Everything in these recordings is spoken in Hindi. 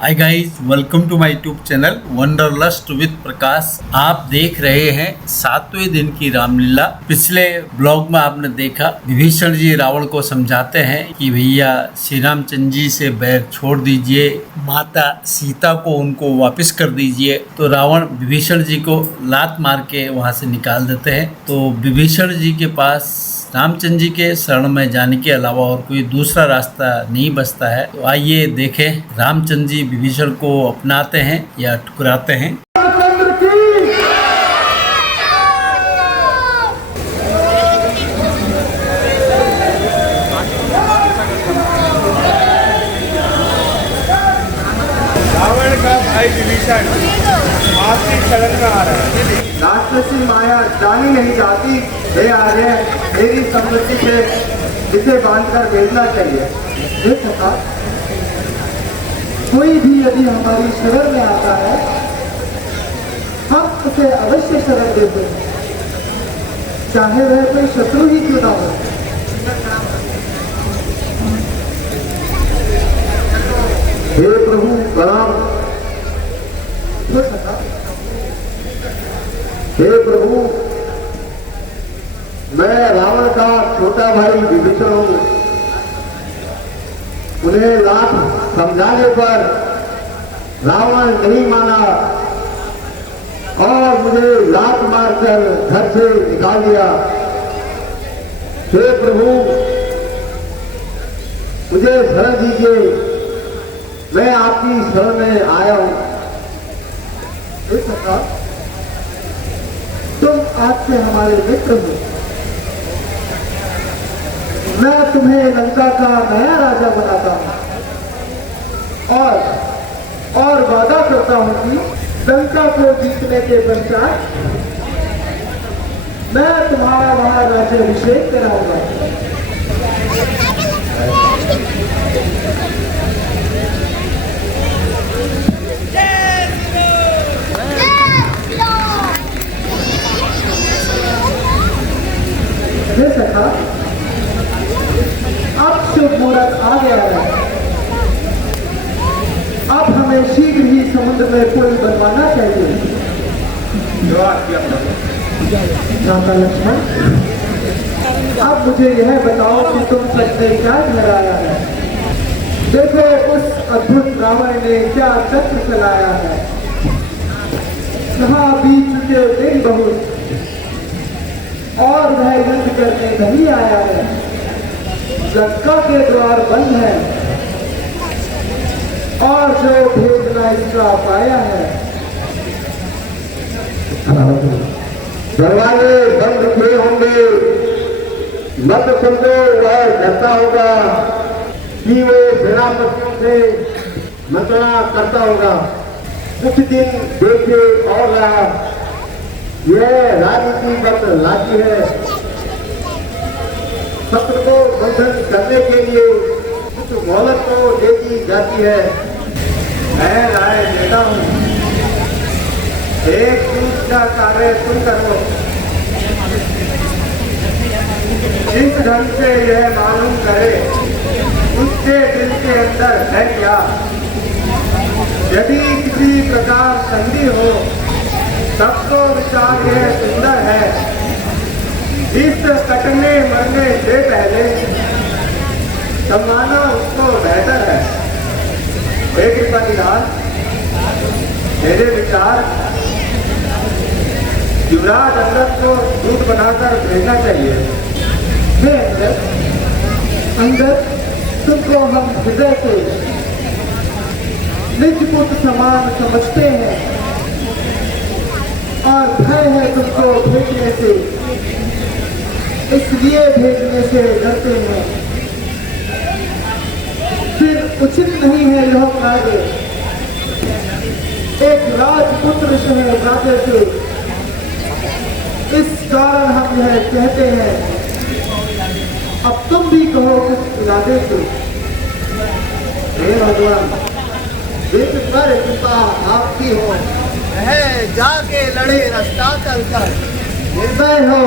Hi guys, welcome to my YouTube channel Wanderlust with Prakash. आप देख रहे हैं 7वें दिन की रामलीला। पिछले ब्लॉग में आपने देखा विभीषण जी रावण को समझाते हैं कि भैया श्री रामचंद्र जी से बैर छोड़ दीजिए, माता सीता को उनको वापस कर दीजिए। तो रावण विभीषण जी को लात मार के वहां से निकाल देते हैं। तो विभीषण जी के पास रामचंद्र जी के शरण में जाने के अलावा और कोई दूसरा रास्ता नहीं बचता है। तो आइए देखें रामचंद्र जी विभीषण को अपनाते हैं या ठुकराते हैं। रावण का भाई विभीषण आपकी शरण में आ रहा है। राक्षसी माया जानी नहीं जाती। हे आर्य, मेरी सम्मति से इसे बांधकर भेजना चाहिए। हे सखा, कोई भी यदि हमारी शरण में आता है हम उसे अवश्य शरण देते हैं, चाहे वह कोई शत्रु ही क्यों ना हो। हे प्रभु प्रणाम। हे सखा, हे प्रभु, मैं रावण का छोटा भाई विभीषण हूं। उन्हें लाख समझाने पर रावण नहीं माना और मुझे लात मारकर घर से निकाल दिया। हे प्रभु, मुझे शरण दीजिए, मैं आपकी शरण में आया हूं। हे सखा, तुम आज से हमारे मित्र हो। मैं तुम्हें लंका का नया राजा बनाता हूं और वादा करता हूं कि लंका को जीतने के पश्चात मैं तुम्हारा वहां राज्याभिषेक कराऊंगा। हे सखा, अब शुभ मुहूर्त आ गया है। अब हमें शीघ्र ही समुद्र में पुल बनवाना चाहिए। माता लक्ष्मण, अब मुझे यह बताओ कि तुम सबने क्या ठहराया है। देखो, उस अद्भुत रावण ने क्या चक्र चलाया है। कहाँ बीत चुके दिन बहुत और वह युद्ध करने नहीं आया है। लंका के द्वार बंद है और जो भेजना इसका पाया है। दरवाजे बंद किए होंगे, मत समझो वह डरता होगा कि वो सेनापतियों से मंत्रणा करता होगा। कुछ दिन देखे और रहा, यह राजनीति बदलाती है। सत्र को बंधन करने के लिए कुछ मोहलत को दे दी जाती है। मैं राय देता हूँ, एक दूत का कार्य तुम करो। जिस ढंग से यह मालूम करे उसके दिल के अंदर है क्या। यदि किसी प्रकार संधि हो तब तो विचार यह सुंदर है। इस कटने मरने से पहले सम्माना उसको बेहतर है। हे कृपानिधान, मेरे विचार युवराज अंगद को दूत बनाकर भेजना चाहिए। हे अंगद, तुमको हम हृदय से निज पुत्र समान समझते हैं और भय है तुमको भेजने से, इसलिए भेजने से डरते हैं। फिर उचित नहीं है यह कार्य एक राजपुत्र शहजादे से। इस कारण हम यह कहते हैं। अब तुम भी कहो कुछ इरादे से। हे भगवान, जिस पर कृपा आपकी हो, है जाके लड़े रास्ता चलकर। निर्भय हो,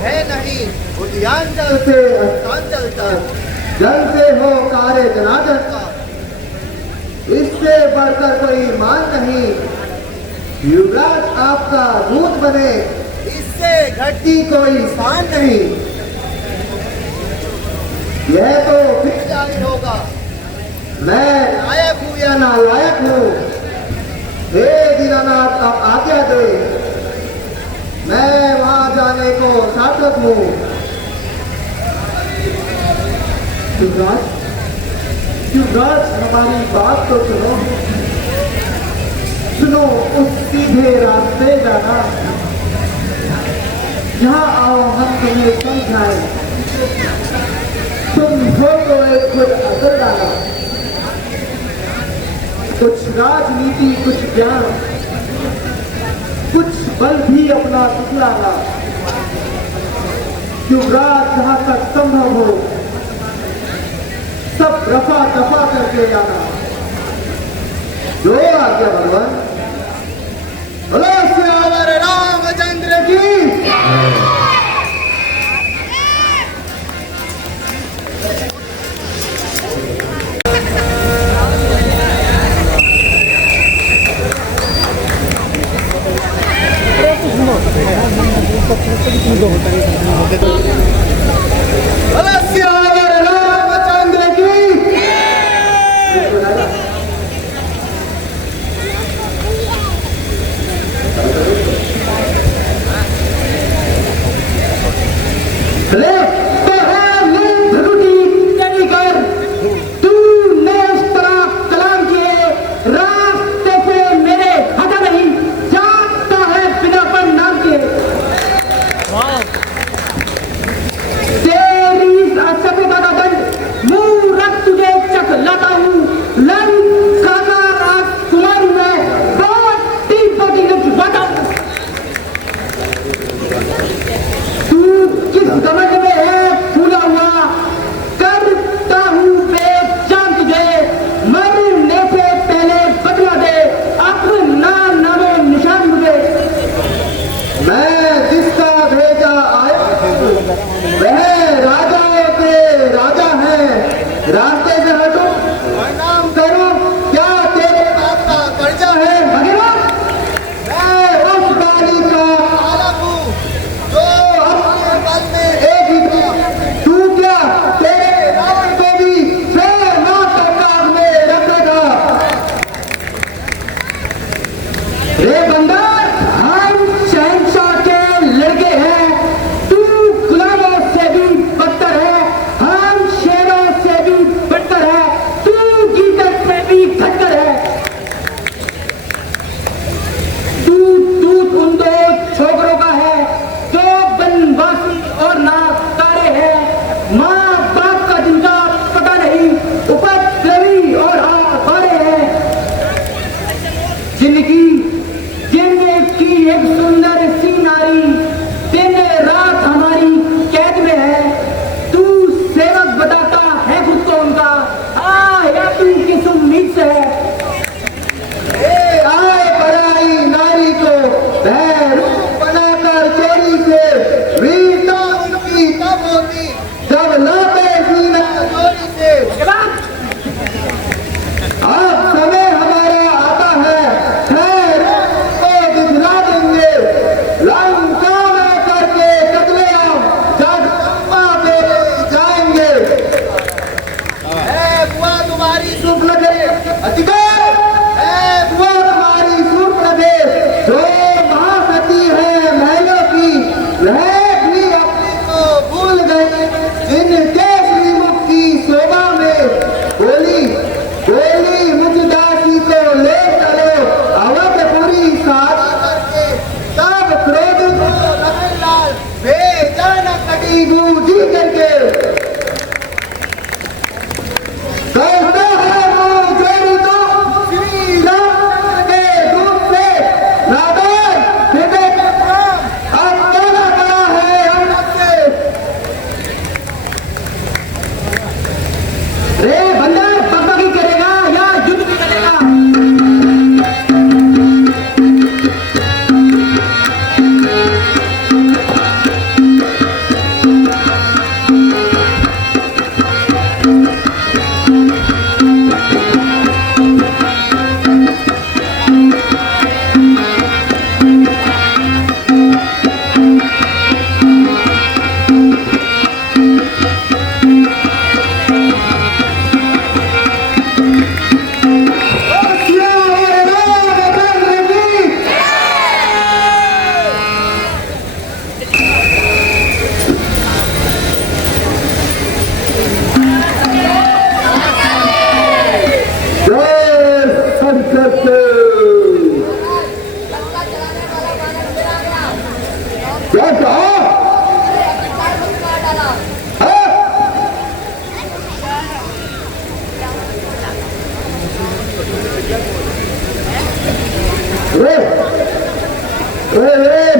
है नहीं उद्यान चल से स्थान चलकर। जल से हो कार्य जनार्दन का। इससे बढ़कर कोई मान नहीं। युवराज आपका दूत बने, इससे घटती कोई शान नहीं। यह तो फिर जाहिर होगा मैं लायक हूँ या नालायक हूँ। हे दीनानाथ आप आज्ञा दे, मैं वहां जाने को सार्थक हूँ। युवराज, युवराज हमारी बात तो सुनो, सुनो उस सीधे रास्ते जाना। यहाँ आओ हम तुम्हें समझाएं। तुम हो तो एक खुद असर डाला, कुछ राजनीति, कुछ ज्ञान, कुछ बल भी अपना दिखलाना। युवराज जहां तक संभव हो सब रफा दफा करके जाना। जो आज्ञा भगवान। बोलो श्यावर रामचंद्र की। बोलो श्यावर रामचंद्र की।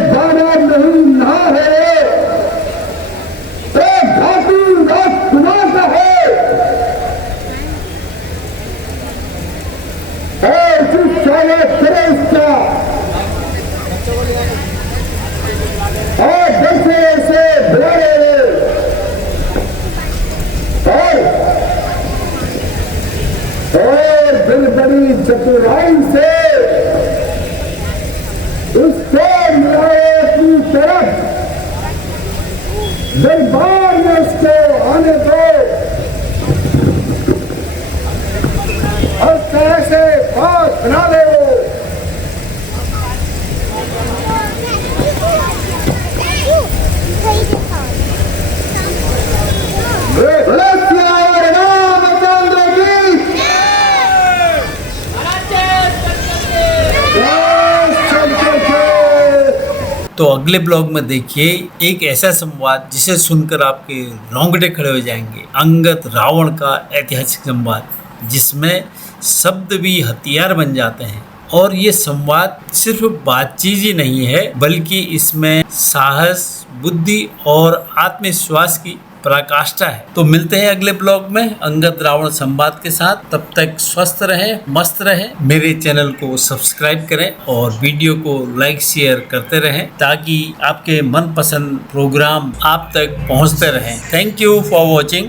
बाबा नहीं ना है, घाटी राजकुमार का है, और जिस साले तेईस का और जैसे ऐसे बुलाए और दिल बड़ी चतुराई से उसको मिलाए अपनी तरफ, दरबार में उसको आने दो और कैसे बात बना ले वो। तो अगले ब्लॉग में देखिए एक ऐसा संवाद जिसे सुनकर आपके रोंगटे खड़े हो जाएंगे। अंगद रावण का ऐतिहासिक संवाद जिसमें शब्द भी हथियार बन जाते हैं। और ये संवाद सिर्फ बातचीत ही नहीं है बल्कि इसमें साहस, बुद्धि और आत्मविश्वास की पराकाष्ठा है। तो मिलते हैं अगले ब्लॉग में अंगद रावण संवाद के साथ। तब तक स्वस्थ रहें, मस्त रहें। मेरे चैनल को सब्सक्राइब करें और वीडियो को लाइक शेयर करते रहें ताकि आपके मनपसंद प्रोग्राम आप तक पहुंचते रहें। Thank you for watching.